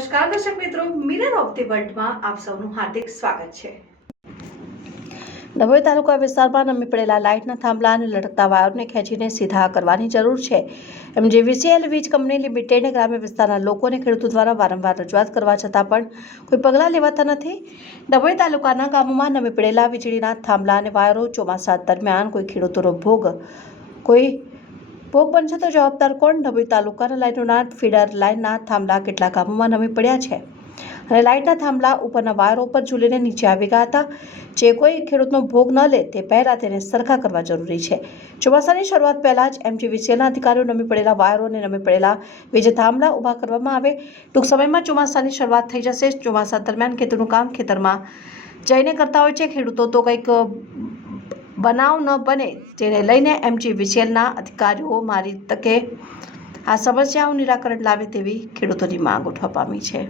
નમસ્કાર દર્શક મિત્રો, મિરર ઓફ ધી વર્લ્ડમાં આપ સૌનું હાર્દિક સ્વાગત છે। ડભોઈ તાલુકા વિસ્તારમાં નમી પડેલા લાઇટના થાંભલા અને લટકતા વાયરને ખેંચીને સીધા કરવાની જરૂર છે, એમ જેવીસીએલ વીજ કંપની લિમિટેડને ગ્રામ્ય વિસ્તારના લોકોને ખેડૂતો દ્વારા વારંવાર રજૂઆત કરવા છતાં પણ કોઈ પગલાં લેવાતા નથી। ડભોઈ તાલુકાના ગામોમાં નમી પડેલા વીજળીના થાંભલા અને વાયરો ચોમાસા દરમિયાન કોઈ ખેડૂતોનો ભોગ બનશે તો જવાબદાર કોણ? ડભોઈ તાલુકાના લાઇનોના ફીડર લાઇનના થાંભલા કેટલા ગામોમાં નમી પડ્યા છે અને લાઇટના થાંભલા ઉપરના વાયરો પર ઝૂલીને નીચે આવી ગયા હતા। જે કોઈ ખેડૂતનો ભોગ ન લે તે પહેલા તેને સરખા કરવા જરૂરી છે। ચોમાસાની શરૂઆત પહેલા જ એમજીવીસીએલના અધિકારીઓ નમી પડેલા વાયરો અને નમી પડેલા વીજ થાંભલા ઊભા કરવામાં આવે। ટૂંક સમયમાં ચોમાસાની શરૂઆત થઈ જશે। ચોમાસા દરમિયાન ખેતરનું કામ ખેતરમાં જઈને કરતા હોય છે ખેડૂતો, તો કંઈક બનાવ ન બને તેને લઈને એમજીવીસીએલના અધિકારીઓ મારી તકે આ સમસ્યાઓનું નિરાકરણ લાવે તેવી ખેડૂતોની માંગ ઉઠવા પામી છે।